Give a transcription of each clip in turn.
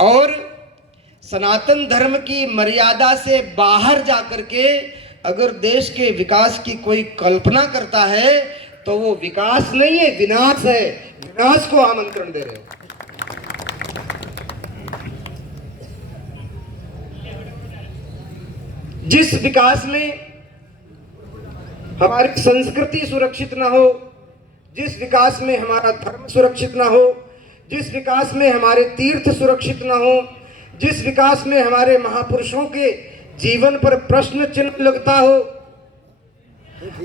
और सनातन धर्म की मर्यादा से बाहर जाकर के अगर देश के विकास की कोई कल्पना करता है तो वो विकास नहीं है, विनाश है। विनाश को आमंत्रण दे रहे हो। जिस विकास में हमारी संस्कृति सुरक्षित ना हो, जिस विकास में हमारा धर्म सुरक्षित ना हो, जिस विकास में हमारे तीर्थ सुरक्षित ना हो, जिस विकास में हमारे महापुरुषों के जीवन पर प्रश्न चिन्ह लगता हो,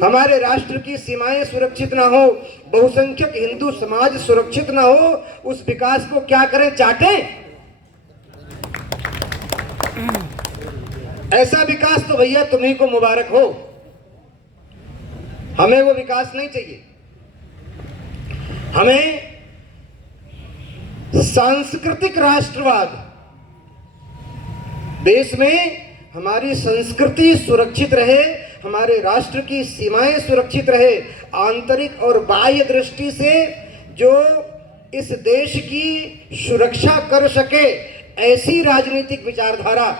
हमारे राष्ट्र की सीमाएं सुरक्षित ना हो, बहुसंख्यक हिंदू समाज सुरक्षित ना हो, उस विकास को क्या करें? चाटें? ऐसा विकास तो भैया तुम्ही को मुबारक हो, हमें वो विकास नहीं चाहिए। हमें सांस्कृतिक राष्ट्रवाद, देश में हमारी संस्कृति सुरक्षित रहे, हमारे राष्ट्र की सीमाएं सुरक्षित रहे, आंतरिक और बाह्य दृष्टि से जो इस देश की सुरक्षा कर सके ऐसी राजनीतिक विचारधारा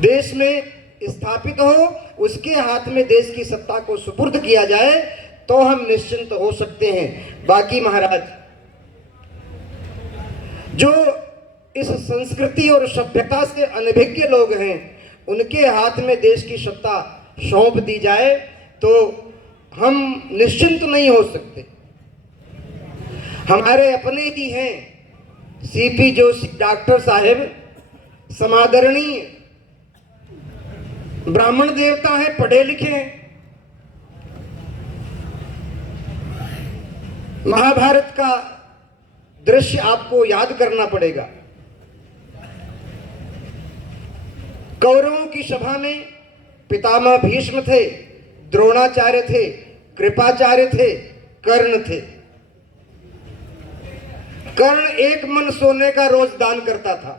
देश में स्थापित हो, उसके हाथ में देश की सत्ता को सुपुर्द किया जाए तो हम निश्चिंत हो सकते हैं। बाकी महाराज, जो इस संस्कृति और सभ्यता से अनभिज्ञ लोग हैं, उनके हाथ में देश की सत्ता सौंप दी जाए तो हम निश्चिंत नहीं हो सकते। हमारे अपने ही हैं सीपी जोशी डॉक्टर साहेब, समादरणीय ब्राह्मण देवता हैं, पढ़े लिखे हैं। महाभारत का दृश्य आपको याद करना पड़ेगा। कौरवों की सभा में पितामह भीष्म थे, द्रोणाचार्य थे, कृपाचार्य थे, कर्ण थे। कर्ण एक मन सोने का रोज दान करता था।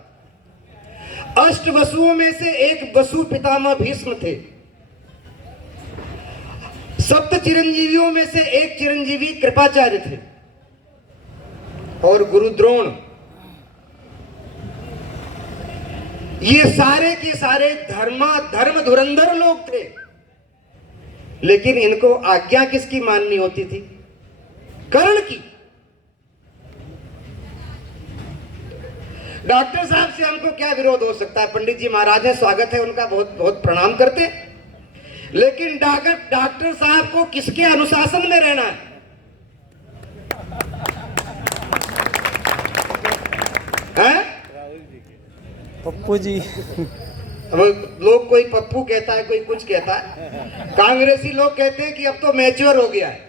अष्ट वसुओं में से एक वसु पितामह भीष्म थे। सप्त चिरंजीवियों में से एक चिरंजीवी कृपाचार्य थे और गुरु द्रोण। ये सारे के सारे धर्म धुरंधर लोग थे, लेकिन इनको आज्ञा किसकी माननी होती थी? कर्ण की। डॉक्टर साहब से हमको क्या विरोध हो सकता है? पंडित जी महाराज है, स्वागत है उनका, बहुत बहुत प्रणाम करते। लेकिन डॉक्टर साहब को किसके अनुशासन में रहना है? हैं? पप्पू जी। लोग कोई पप्पू कहता है, कोई कुछ कहता है। कांग्रेसी लोग कहते हैं कि अब तो मैच्योर हो गया है।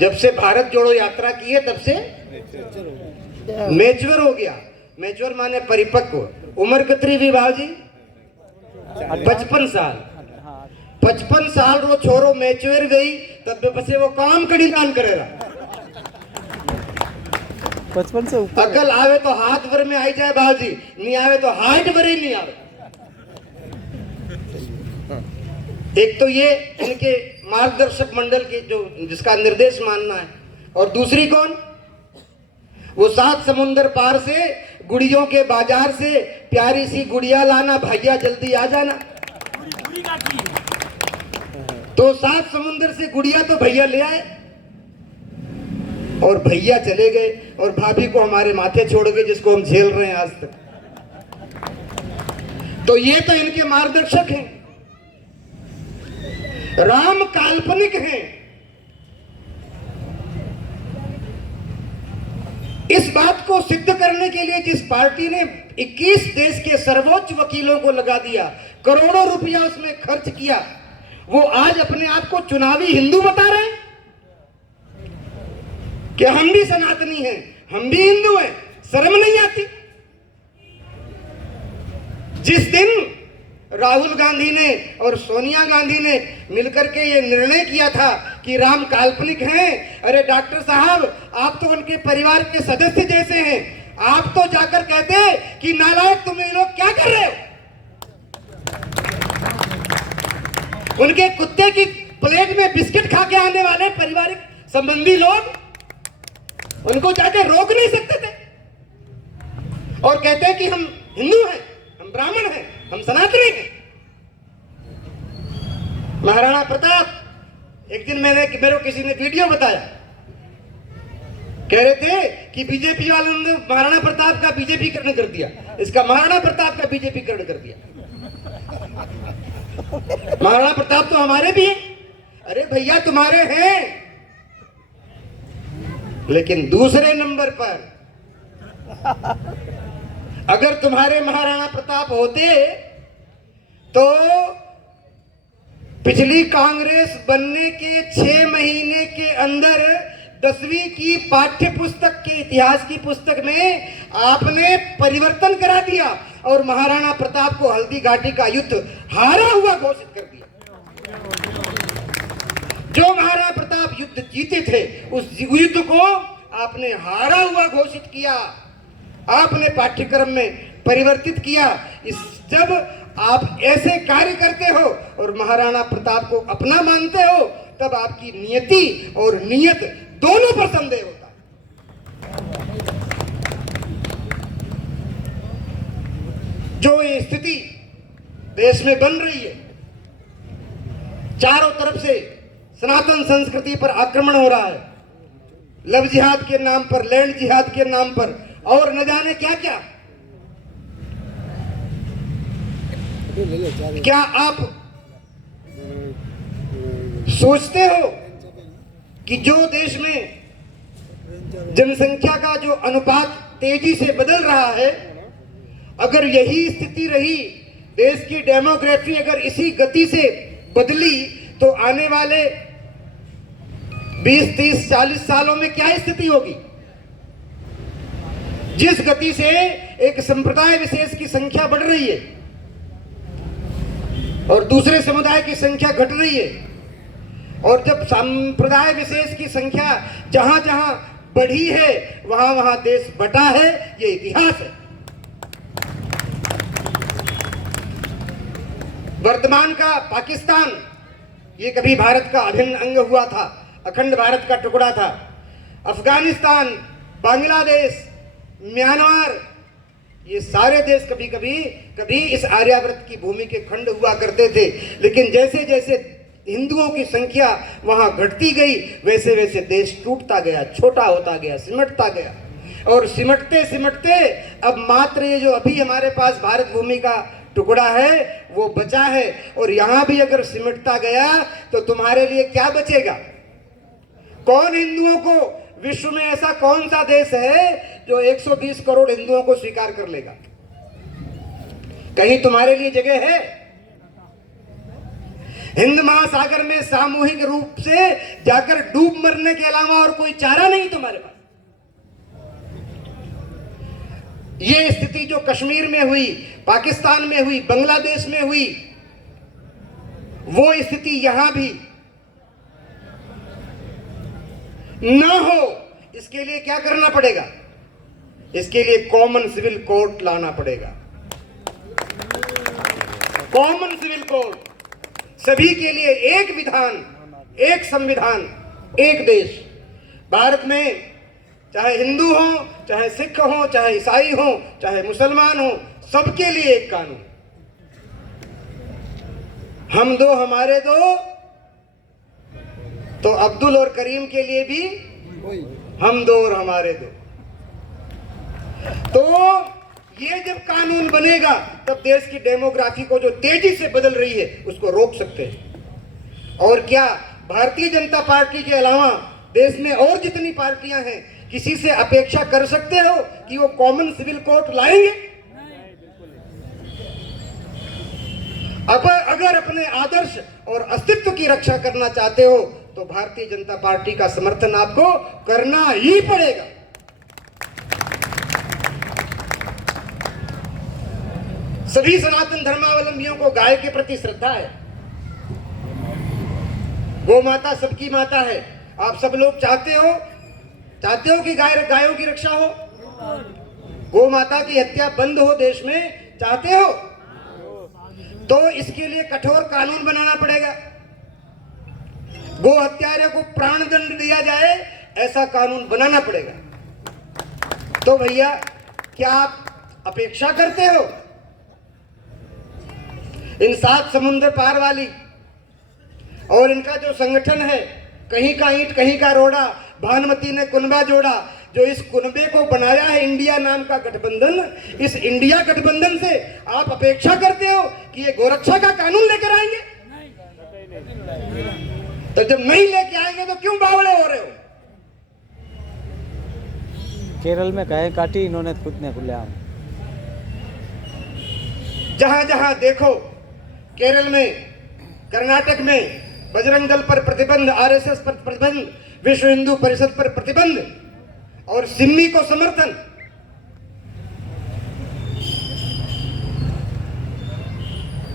जब से भारत जोड़ो यात्रा की है तब से मैच्योर हो गया। मैच्योर माने परिपक्व। उम्र कितनी भी भाजी? 55 साल। 55 साल वो छोरो मैच्योर गई, तब बसे वो काम कड़ी दान करेगा। 55 से ऊपर अकल आवे तो हाथ भर में आई जाए भाजी, नहीं आवे तो हाइट भर ही नहीं आवे। एक तो ये इनके मार्गदर्शक मंडल के जो जिसका निर्देश मानना है, और दूसरी कौन? वो 7 समुंदर पार से गुड़ियों के बाजार से प्यारी सी गुड़िया लाना, भैया जल्दी आ जाना। तो 7 समुंदर से गुड़िया तो भैया ले आए और भैया चले गए, और भाभी को हमारे माथे छोड़ गए, जिसको हम झेल रहे हैं आज तक। तो ये तो इनके मार्गदर्शक हैं। राम काल्पनिक हैं। इस बात को सिद्ध करने के लिए जिस पार्टी ने 21 देश के सर्वोच्च वकीलों को लगा दिया, करोड़ों रुपया उसमें खर्च किया, वो आज अपने आप को चुनावी हिंदू बता रहे हैं कि हम भी सनातनी हैं, हम भी हिंदू हैं। शर्म नहीं आती? जिस दिन राहुल गांधी ने और सोनिया गांधी ने मिलकर के ये निर्णय किया था कि राम काल्पनिक हैं, अरे डॉक्टर साहब, आप तो उनके परिवार के सदस्य जैसे हैं, आप तो जाकर कहते कि नालायक तुम ये लोग क्या कर रहे हो? उनके कुत्ते की प्लेट में बिस्किट खा के आने वाले पारिवारिक संबंधी लोग उनको जाके रोक नहीं सकते थे? और कहते हैं कि हम हिंदू हैं, हम ब्राह्मण हैं, हम सनातनी हैं। महाराणा प्रताप, एक दिन मेरे को किसी ने वीडियो बताया, कह रहे थे कि बीजेपी वालों ने महाराणा प्रताप का बीजेपीकरण कर दिया, इसका महाराणा प्रताप का बीजेपीकरण कर दिया। महाराणा प्रताप तो हमारे भी हैं। अरे भैया तुम्हारे हैं, लेकिन दूसरे नंबर पर अगर तुम्हारे महाराणा प्रताप होते तो पिछली कांग्रेस बनने के 6 महीने के अंदर 10वीं की पाठ्य पुस्तक के इतिहास की पुस्तक में आपने परिवर्तन करा दिया और महाराणा प्रताप को हल्दी घाटी का युद्ध हारा हुआ घोषित कर दिया। जो महाराणा प्रताप युद्ध जीते थे उस युद्ध को आपने हारा हुआ घोषित किया, आपने पाठ्यक्रम में परिवर्तित किया। जब आप ऐसे कार्य करते हो और महाराणा प्रताप को अपना मानते हो, तब आपकी नियति और नियत दोनों पर संदेह होता है। जो ये स्थिति देश में बन रही है, चारों तरफ से सनातन संस्कृति पर आक्रमण हो रहा है, लव जिहाद के नाम पर, लैंड जिहाद के नाम पर, और न जाने क्या क्या। क्या आप सोचते हो कि जो देश में जनसंख्या का जो अनुपात तेजी से बदल रहा है, अगर यही स्थिति रही, देश की डेमोग्राफी अगर इसी गति से बदली, तो आने वाले 20, 30, 40 सालों में क्या स्थिति होगी? जिस गति से एक संप्रदाय विशेष की संख्या बढ़ रही है और दूसरे समुदाय की संख्या घट रही है, और जब संप्रदाय विशेष की संख्या जहां जहां बढ़ी है वहां वहां देश बटा है, ये इतिहास है। वर्तमान का पाकिस्तान ये कभी भारत का अभिन्न अंग हुआ था, अखंड भारत का टुकड़ा था। अफगानिस्तान, बांग्लादेश, म्यांमार, ये सारे देश कभी इस आर्यावर्त की भूमि के खंड हुआ करते थे। लेकिन जैसे जैसे हिंदुओं की संख्या वहां घटती गई, वैसे वैसे देश टूटता गया, छोटा होता गया, सिमटता गया, और सिमटते सिमटते अब मात्र ये जो अभी हमारे पास भारत भूमि का टुकड़ा है वो बचा है। और यहां भी अगर सिमटता गया तो तुम्हारे लिए क्या बचेगा? कौन हिंदुओं को, विश्व में ऐसा कौन सा देश है जो 120 करोड़ हिंदुओं को स्वीकार कर लेगा? कहीं तुम्हारे लिए जगह है? हिंद महासागर में सामूहिक रूप से जाकर डूब मरने के अलावा और कोई चारा नहीं तुम्हारे पास। ये स्थिति जो कश्मीर में हुई, पाकिस्तान में हुई, बांग्लादेश में हुई, वो स्थिति यहां भी ना हो, इसके लिए क्या करना पड़ेगा? इसके लिए कॉमन सिविल कोड लाना पड़ेगा। कॉमन सिविल कोड, सभी के लिए एक विधान, एक संविधान, एक देश। भारत में चाहे हिंदू हो, चाहे सिख हो, चाहे ईसाई हो, चाहे मुसलमान हो, सबके लिए एक कानून। हम दो हमारे दो, तो अब्दुल और करीम के लिए भी हम दो और हमारे दो। तो ये जब कानून बनेगा तब देश की डेमोग्राफी को जो तेजी से बदल रही है उसको रोक सकते हैं। और क्या भारतीय जनता पार्टी के अलावा देश में और जितनी पार्टियां हैं, किसी से अपेक्षा कर सकते हो कि वो कॉमन सिविल कोड लाएंगे? अब अगर अपने आदर्श और अस्तित्व की रक्षा करना चाहते हो तो भारतीय जनता पार्टी का समर्थन आपको करना ही पड़ेगा। सभी सनातन धर्मावलंबियों को गाय के प्रति श्रद्धा है। गौ माता सबकी माता है। आप सब लोग चाहते हो कि गायों की रक्षा हो, गौ माता की हत्या बंद हो देश में, चाहते हो? तो इसके लिए कठोर कानून बनाना पड़ेगा। गो हत्यारे को प्राण दंड दिया जाए, ऐसा कानून बनाना पड़ेगा। तो भैया क्या आप अपेक्षा करते हो? इन 7 समुद्र पार वाली और इनका जो संगठन है, कहीं का ईंट कहीं का रोड़ा, भानुमति ने कुनबा जोड़ा, जो इस कुनबे को बनाया है इंडिया नाम का गठबंधन, इस इंडिया गठबंधन से आप अपेक्षा करते हो कि ये गोरक्षा का कानून लेकर आएंगे? तो जब नहीं लेके आएंगे तो क्यों बावड़े हो रहे हो? केरल में गाय काटी इन्होंने खुद ने खुलेआम। जहां जहां देखो, केरल में, कर्नाटक में बजरंग दल पर प्रतिबंध, आरएसएस पर प्रतिबंध, विश्व हिंदू परिषद पर प्रतिबंध और सिम्मी को समर्थन।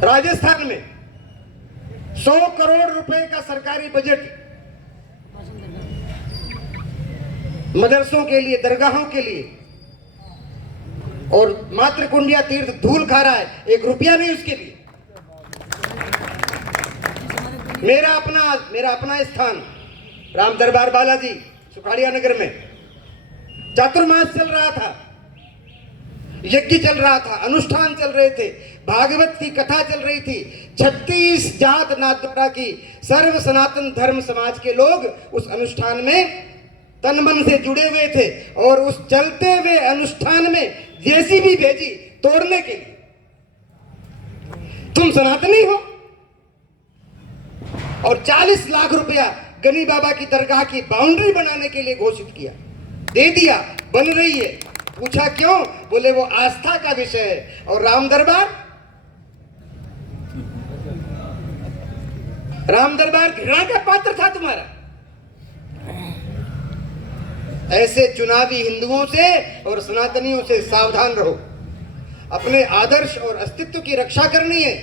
राजस्थान में 100 करोड़ रुपए का सरकारी बजट मदरसों के लिए, दरगाहों के लिए, और मातृ कुंडिया तीर्थ धूल खा रहा है, 1 रुपया नहीं उसके लिए। मेरा अपना स्थान राम दरबार बालाजी सुखाड़िया नगर में चातुर्मास चल रहा था, यज्ञ चल रहा था, अनुष्ठान चल रहे थे, भागवत की कथा चल रही थी। 36 जात नाद्वारा की सर्व सनातन धर्म समाज के लोग उस अनुष्ठान में तन मन से जुड़े हुए थे और उस चलते हुए अनुष्ठान में जेसीबी भेजी तोड़ने के लिए। तुम सनातनी हो और 40 लाख रुपया गनी बाबा की दरगाह की बाउंड्री बनाने के लिए घोषित किया, दे दिया, बन रही है। पूछा क्यों? बोले वो आस्था का विषय है। और राम दरबार घृणा का पात्र था तुम्हारा। ऐसे चुनावी हिंदुओं से और सनातनियों से सावधान रहो। अपने आदर्श और अस्तित्व की रक्षा करनी है।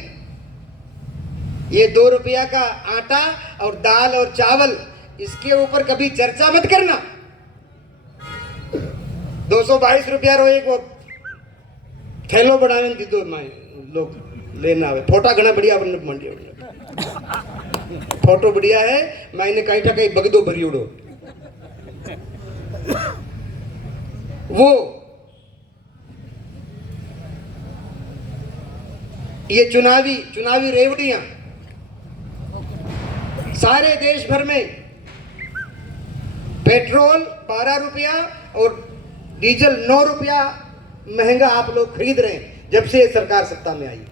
ये 2 रुपया का आटा और दाल और चावल, इसके ऊपर कभी चर्चा मत करना। 222 रुपया रो एक वो थैलो बनावे दीदो लोग लेना है। फोटा घना बढ़िया बन मंडी, फोटो बढ़िया है। मैंने कहीं था कहीं बगदो भरी उड़ो। वो ये चुनावी रेवड़ियां सारे देश भर में पेट्रोल 12 रुपया और डीजल 9 रुपया महंगा आप लोग खरीद रहे हैं जब से ये सरकार सत्ता में आई।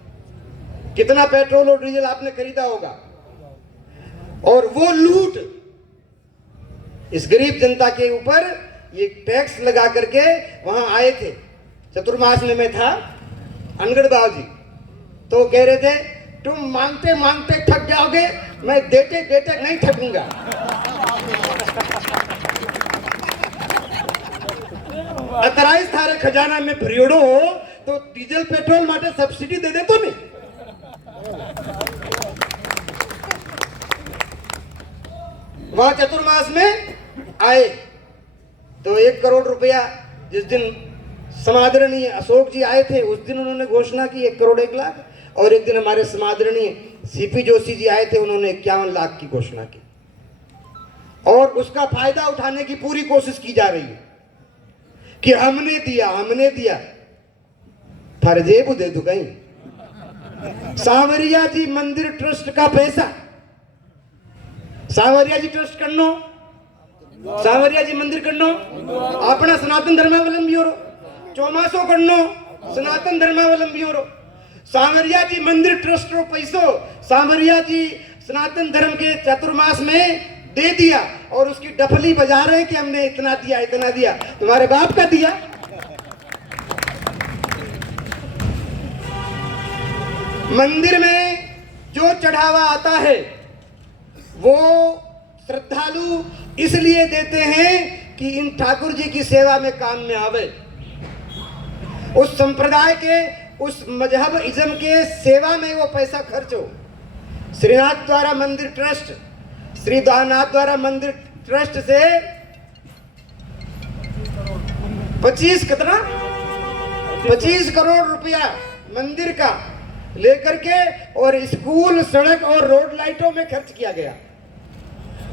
कितना पेट्रोल और डीजल आपने खरीदा होगा? और वो लूट इस गरीब जनता के ऊपर ये टैक्स लगा करके वहां आए थे। चतुर्मास में मैं था, अनगढ़ बाबू जी तो कह रहे थे तुम मांगते मांगते थक जाओगे, मैं देते देते नहीं थकूंगा। अतराइस थारे खजाना में भरियोड़ो हो तो डीजल पेट्रोल माटे सब्सिडी दे दे तो नहीं। वहां चतुर्मास में आए तो 1 करोड़ रुपया, जिस दिन समादरणीय अशोक जी आए थे उस दिन उन्होंने घोषणा की 1 करोड़ 1 लाख, और एक दिन हमारे समादरणीय सीपी जोशी जी आए थे, उन्होंने 51 लाख की घोषणा की। और उसका फायदा उठाने की पूरी कोशिश की जा रही है कि हमने दिया फर्जेब दे दो कहीं। सांवरिया जी मंदिर ट्रस्ट का पैसा, सांवरिया जी ट्रस्ट करनो, सांवरिया जी मंदिर करनो, अपना सनातन धर्मावलंबी हो, चौमासो करनो सनातन धर्मावलंबी हो। सांवरिया जी मंदिर ट्रस्ट रो पैसो सांवरिया जी सनातन धर्म के चतुर्मास में दे दिया और उसकी डफली बजा रहे हैं कि हमने इतना दिया। तुम्हारे बाप का दिया। मंदिर में जो चढ़ावा आता है वो श्रद्धालु इसलिए देते हैं कि इन ठाकुर जी की सेवा में काम में आवे। उस संप्रदाय के, उस मजहब इज्म के सेवा में वो पैसा खर्च हो। श्रीनाथ द्वारा मंदिर ट्रस्ट, श्री दानाथ द्वारा मंदिर ट्रस्ट से 25 करोड़ रुपया मंदिर का लेकर के और स्कूल, सड़क और रोड लाइटों में खर्च किया गया।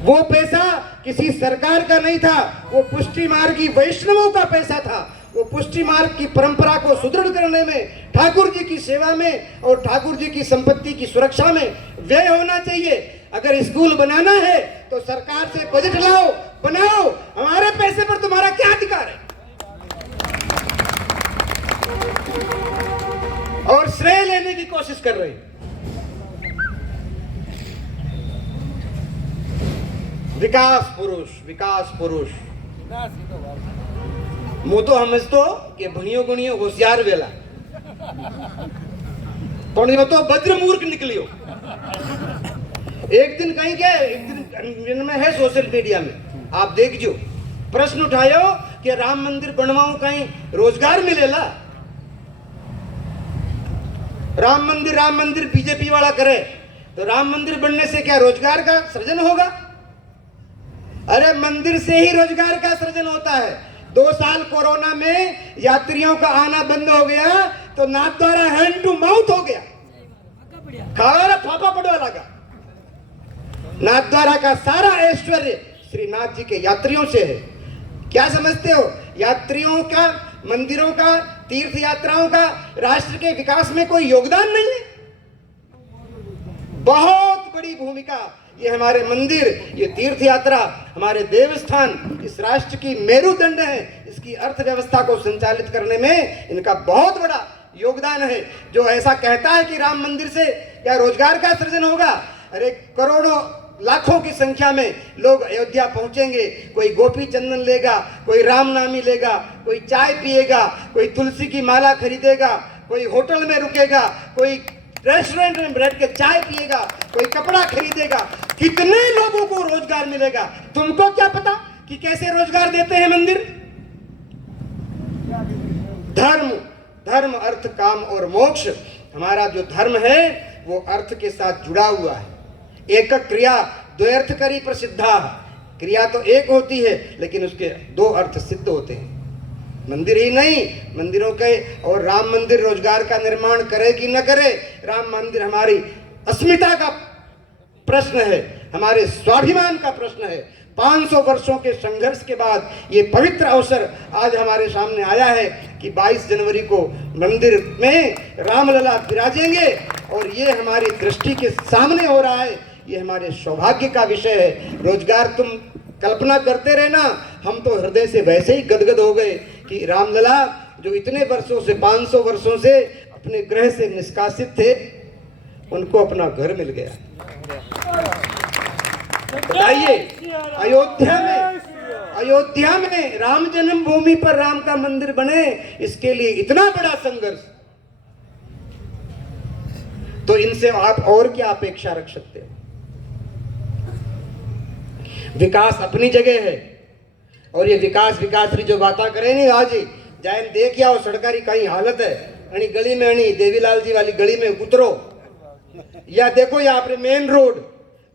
वो पैसा किसी सरकार का नहीं था, वो पुष्टि मार्गी वैष्णवों का पैसा था। वो पुष्टि मार्ग की परंपरा को सुदृढ़ करने में, ठाकुर जी की सेवा में और ठाकुर जी की संपत्ति की सुरक्षा में व्यय होना चाहिए। अगर स्कूल बनाना है तो सरकार से बजट लाओ, बनाओ। हमारे पैसे पर तुम्हारा क्या अधिकार है? और श्रेय लेने की कोशिश कर रहे हैं। विकास पुरुष, विकास पुरुष मु तो समझतो कि भणियो गणियो होशियार वेला, पण यो तो वज्र मूर्ख निकलियो। एक दिन कहीं क्या, एक दिन में है सोशल मीडिया में, आप देख जो प्रश्न उठायो कि राम मंदिर बनवाओ कहीं रोजगार मिलेला। राम मंदिर बीजेपी वाला करे तो राम मंदिर बनने से क्या रोजगार का सृजन होगा? अरे मंदिर से ही रोजगार का सृजन होता है। 2 साल कोरोना में यात्रियों का आना बंद हो गया तो नाथद्वारा हैंड टू माउथ हो गया, खाना फाफा पड़वा लगा। नाथद्वारा का सारा ऐश्वर्य श्री नाथ जी के यात्रियों से है। क्या समझते हो? यात्रियों का, मंदिरों का, तीर्थ यात्राओं का राष्ट्र के विकास में कोई योगदान नहीं है? बहुत बड़ी भूमिका ये हमारे मंदिर, ये तीर्थ यात्रा, हमारे देवस्थान इस राष्ट्र की मेरुदंड है। इसकी अर्थव्यवस्था को संचालित करने में इनका बहुत बड़ा योगदान है। जो ऐसा कहता है कि राम मंदिर से क्या रोजगार का सृजन होगा, अरे करोड़ों लाखों की संख्या में लोग अयोध्या पहुंचेंगे। कोई गोपी चंदन लेगा, कोई रामनामी लेगा, कोई चाय पिएगा, कोई तुलसी की माला खरीदेगा, कोई होटल में रुकेगा, कोई रेस्टोरेंट में बैठ के चाय पिएगा, कोई कपड़ा खरीदेगा। कितने लोगों को रोजगार मिलेगा? तुमको क्या पता कि कैसे रोजगार देते हैं मंदिर? धर्म, धर्म, अर्थ, काम और मोक्ष। हमारा जो धर्म है वो अर्थ के साथ जुड़ा हुआ है। एक क्रिया द्वयर्थ करी प्रसिद्धा। क्रिया तो एक होती है लेकिन उसके 2 अर्थ सिद्ध होते हैं। मंदिर ही नहीं, मंदिरों के और राम मंदिर रोजगार का निर्माण करे कि न करे, राम मंदिर हमारी अस्मिता का प्रश्न है, हमारे स्वाभिमान का प्रश्न है। 500 वर्षों के संघर्ष के बाद ये पवित्र अवसर आज हमारे सामने आया है कि 22 जनवरी को मंदिर में रामलला विराजेंगे और ये हमारी दृष्टि के सामने हो रहा है। ये हमारे सौभाग्य का विषय है। रोजगार तुम कल्पना करते रहना, हम तो हृदय से वैसे ही गदगद हो गए कि रामलला जो इतने वर्षों से, 500 वर्षों से अपने गृह से निष्कासित थे, उनको अपना घर मिल गया। बताइए, अयोध्या में राम जन्मभूमि पर राम का मंदिर बने, इसके लिए इतना बड़ा संघर्ष, तो इनसे आप और क्या अपेक्षा रख सकते हैं? विकास अपनी जगह है और ये विकास री जो बातें करे नहीं आज ही जाए देख आओ, सड़कारी कहीं हालत है। अणी गली में, अणी देवीलाल जी वाली गली में उतरो या देखो यहाँ पर मेन रोड,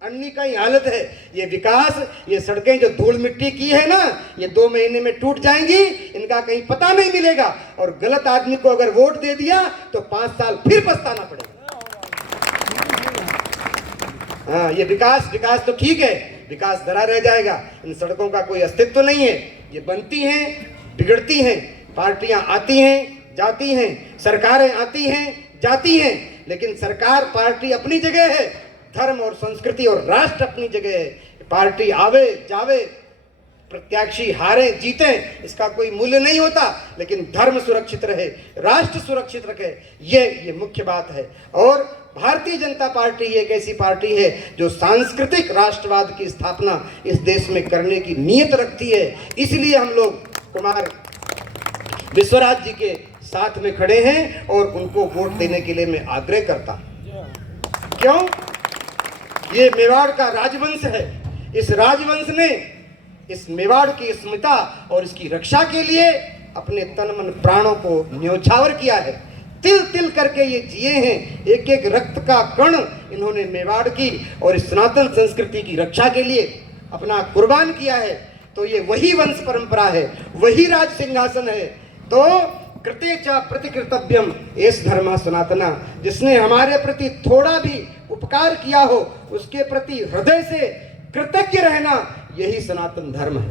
अन्नी का ही हालत है। ये विकास, ये सड़कें जो धूल मिट्टी की है ना, ये 2 महीने में टूट जाएंगी, इनका कहीं पता नहीं मिलेगा। और गलत आदमी को अगर वोट दे दिया तो 5 साल फिर पछताना पड़ेगा। हाँ, ये विकास तो ठीक है, विकास धरा रह जाएगा। इन सड़कों का कोई अस्तित्व नहीं है। ये बनती हैं, बिगड़ती हैं, पार्टियां आती हैं, जाती हैं, सरकारें आती हैं, जाती हैं, लेकिन सरकार, पार्टी अपनी जगह है, धर्म और संस्कृति और राष्ट्र अपनी जगह है। पार्टी आवे जावे, प्रत्याशी हारे जीते, इसका कोई मूल्य नहीं होता, लेकिन धर्म सुरक्षित रहे, राष्ट्र सुरक्षित रखे, ये मुख्य बात है। और भारतीय जनता पार्टी एक ऐसी पार्टी है जो सांस्कृतिक राष्ट्रवाद की स्थापना इस देश में करने की नीयत रखती है। इसलिए हम लोग कुमार विश्वराज जी के साथ में खड़े हैं और उनको वोट देने के लिए मैं आग्रह करता हूं। क्यों? ये मेवाड़ का राजवंश है। इस राजवंश ने इस मेवाड़ की अस्मिता और इसकी रक्षा के लिए अपने तन मन प्राणों को न्योछावर किया है। तिल तिल करके ये जिए हैं। एक एक रक्त का कण इन्होंने मेवाड़ की और इस सनातन संस्कृति की रक्षा के लिए अपना कुर्बान किया है। तो ये वही वंश परंपरा है, वही राज सिंहासन है। तो कृते च प्रतिकृतव्यम एस धर्म सनातना, जिसने हमारे प्रति थोड़ा भी उपकार किया हो उसके प्रति हृदय से कृतज्ञ रहना, यही सनातन धर्म है।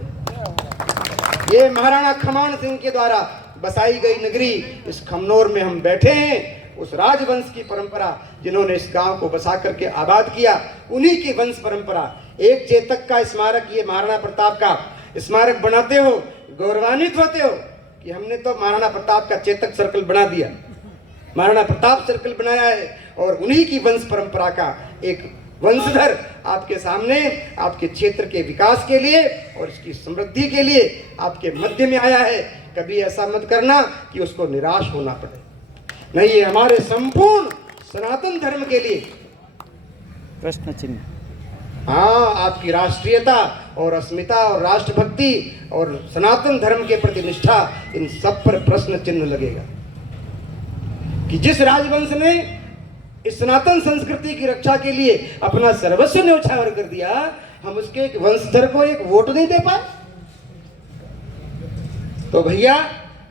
ये महाराणा खमान सिंह के द्वारा बसाई गई नगरी इस खमनोर में हम बैठे हैं, उस राजवंश की परंपरा जिन्होंने इस गांव को बसा करके आबाद किया, उन्हीं की वंश परंपरा। एक चेतक का स्मारक, ये महाराणा प्रताप का स्मारक बनाते हो, गौरवान्वित होते हो कि हमने तो महाराणा प्रताप का चेतक सर्कल बना दिया, महाराणा प्रताप सर्कल बनाया है। और उन्हीं की वंश परंपरा का एक वंशधर आपके सामने आपके क्षेत्र के विकास के लिए और इसकी समृद्धि के लिए आपके मध्य में आया है। कभी ऐसा मत करना कि उसको निराश होना पड़े, नहीं, ये हमारे संपूर्ण सनातन धर्म के लिए प्रश्न चिन्ह। हाँ, आपकी राष्ट्रीयता और अस्मिता और राष्ट्रभक्ति और सनातन धर्म के प्रति निष्ठा, इन सब पर प्रश्न चिन्ह लगेगा कि जिस राजवंश ने इस सनातन संस्कृति की रक्षा के लिए अपना सर्वस्व न्यौछावर कर दिया, हम उसके एक वंशधर को एक वोट नहीं दे पाए। तो भैया,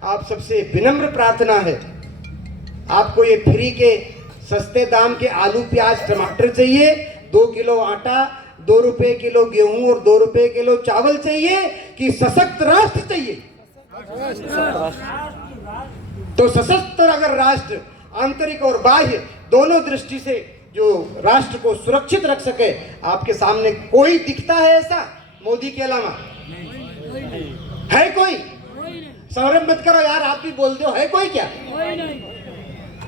आप सबसे विनम्र प्रार्थना है, आपको ये फ्री के सस्ते दाम के आलू प्याज टमाटर चाहिए, 2 किलो आटा, 2 रुपए किलो गेहूं और 2 रुपए किलो चावल चाहिए कि सशक्त राष्ट्र चाहिए? तो सशक्त अगर राष्ट्र, आंतरिक और बाह्य दोनों दृष्टि से जो राष्ट्र को सुरक्षित रख सके, आपके सामने कोई दिखता है ऐसा मोदी के अलावा? है कोई? संरभ मत करो यार, आप भी बोल दो, है कोई क्या?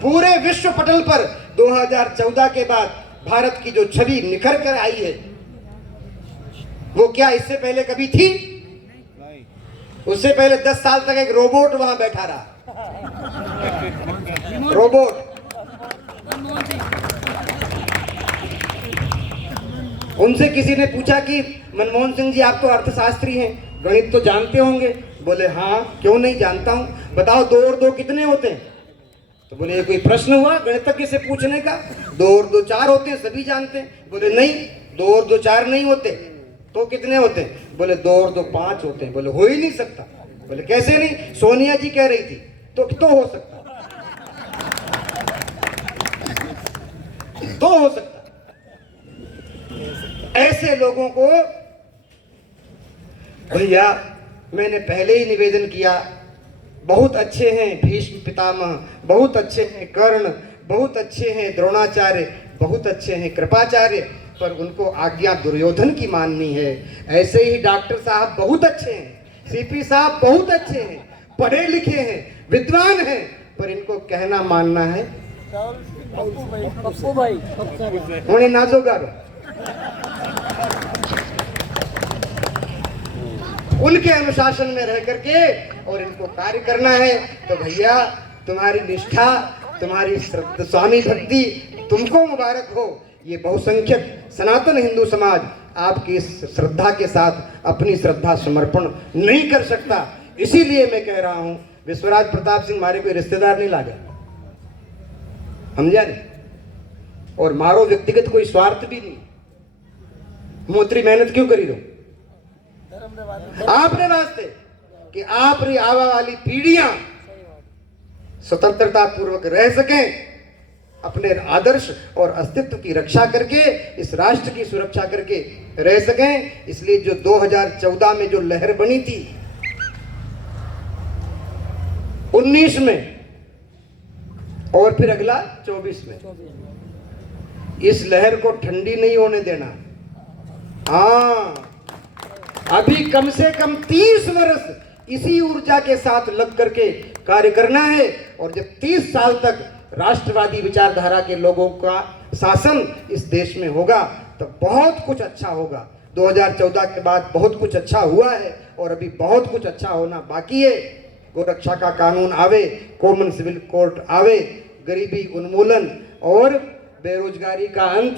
पूरे विश्व पटल पर 2014 के बाद भारत की जो छवि निखर कर आई है, वो क्या इससे पहले कभी थी? उससे पहले 10 साल तक एक रोबोट वहां बैठा रहा, रोबोट। उनसे किसी ने पूछा कि मनमोहन सिंह जी, आप तो अर्थशास्त्री हैं, गणित तो जानते होंगे? बोले हाँ, क्यों नहीं जानता हूं, बताओ 2 और 2 कितने होते हैं? तो बोले ये कोई प्रश्न हुआ गणितज्ञ से पूछने का? 2 और 2 4 होते हैं, सभी जानते हैं। बोले नहीं, 2 और 2 4 नहीं होते, तो कितने होते हैं? बोले 2 और 2 5 होते हैं। बोले हो ही नहीं सकता। बोले कैसे नहीं? सोनिया जी कह रही थी, तो हो सकता, तो हो सकता। ऐसे लोगों को भैया, मैंने पहले ही निवेदन किया, बहुत अच्छे हैं भीष्म पितामह, बहुत अच्छे हैं कर्ण, बहुत अच्छे हैं द्रोणाचार्य, बहुत अच्छे हैं कृपाचार्य, पर उनको आज्ञा दुर्योधन की माननी है। ऐसे ही डॉक्टर साहब बहुत अच्छे हैं, सीपी साहब बहुत अच्छे हैं, पढ़े लिखे हैं, विद्वान हैं, पर इनको कहना मानना है पप्पू भाई उन्हें नाजोगारो। उनके अनुशासन में रह करके और इनको कार्य करना है। तो भैया, तुम्हारी निष्ठा, तुम्हारी स्वामी भक्ति तुमको मुबारक हो। ये बहुसंख्यक सनातन हिंदू समाज आपकी इस श्रद्धा के साथ अपनी श्रद्धा समर्पण नहीं कर सकता। इसीलिए मैं कह रहा हूं, विश्वराज प्रताप सिंह हमारे कोई रिश्तेदार नहीं लागे, समझा नहीं? और मारो व्यक्तिगत कोई स्वार्थ भी नहीं। मोत्री मेहनत क्यों करी दो? आपने वास्ते कि आप री आवा वाली पीढ़ियां स्वतंत्रता पूर्वक रह सकें, अपने आदर्श और अस्तित्व की रक्षा करके, इस राष्ट्र की सुरक्षा करके रह सकें। इसलिए जो 2014 में जो लहर बनी थी, 19 में और फिर अगला 24 में, इस लहर को ठंडी नहीं होने देना। हाँ, अभी कम से कम 30 वर्ष इसी ऊर्जा के साथ लग करके कार्य करना है। और जब 30 साल तक राष्ट्रवादी विचारधारा के लोगों का शासन इस देश में होगा, तो बहुत कुछ अच्छा होगा। 2014 के बाद बहुत कुछ अच्छा हुआ है और अभी बहुत कुछ अच्छा होना बाकी है। गोरक्षा का कानून आवे, कॉमन सिविल कोर्ट आवे, गरीबी उन्मूलन और बेरोजगारी का अंत,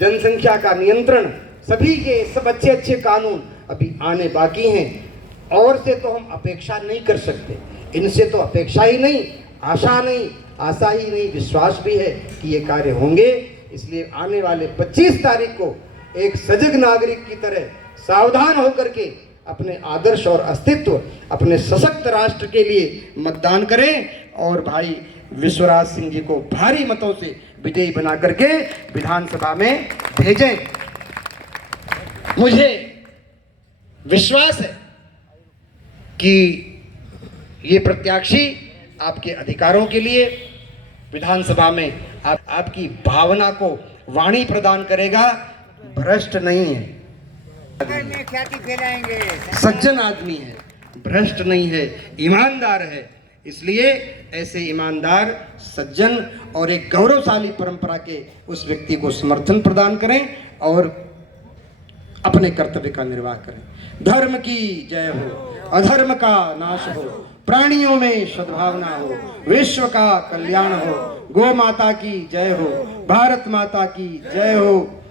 जनसंख्या का नियंत्रण, सभी के सब अच्छे अच्छे कानून अभी आने बाकी हैं। और से तो हम अपेक्षा नहीं कर सकते, इनसे तो अपेक्षा ही नहीं, आशा नहीं, आशा ही नहीं, विश्वास भी है कि ये कार्य होंगे। इसलिए आने वाले 25 तारीख को एक सजग नागरिक की तरह सावधान होकर के अपने आदर्श और अस्तित्व, अपने सशक्त राष्ट्र के लिए मतदान करें और भाई विश्वराज सिंह जी को भारी मतों से विजयी बना करके विधानसभा में भेजें। मुझे विश्वास है कि ये प्रत्याशी आपके अधिकारों के लिए विधानसभा में आपकी भावना को वाणी प्रदान करेगा। भ्रष्ट नहीं है, ख्याति फैलाएंगे। सज्जन आदमी है, भ्रष्ट नहीं है, ईमानदार है। इसलिए ऐसे ईमानदार, सज्जन और एक गौरवशाली परंपरा के उस व्यक्ति को समर्थन प्रदान करें और अपने कर्तव्य का निर्वाह करें। धर्म की जय हो, अधर्म का नाश हो, प्राणियों में सद्भावना हो, विश्व का कल्याण हो, गौ माता की जय हो, भारत माता की जय हो,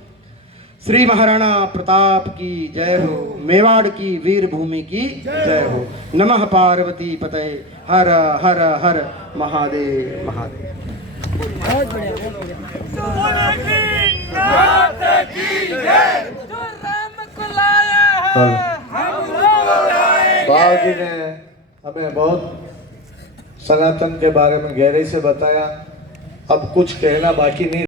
श्री महाराणा प्रताप की जय हो, मेवाड़ की वीर भूमि की जय हो। नमः पार्वती पतये, हर हर हर महादेव महादेव। बाबा जी ने हमें बहुत सनातन के बारे में गहराई से बताया। अब कुछ कहना बाकी नहीं।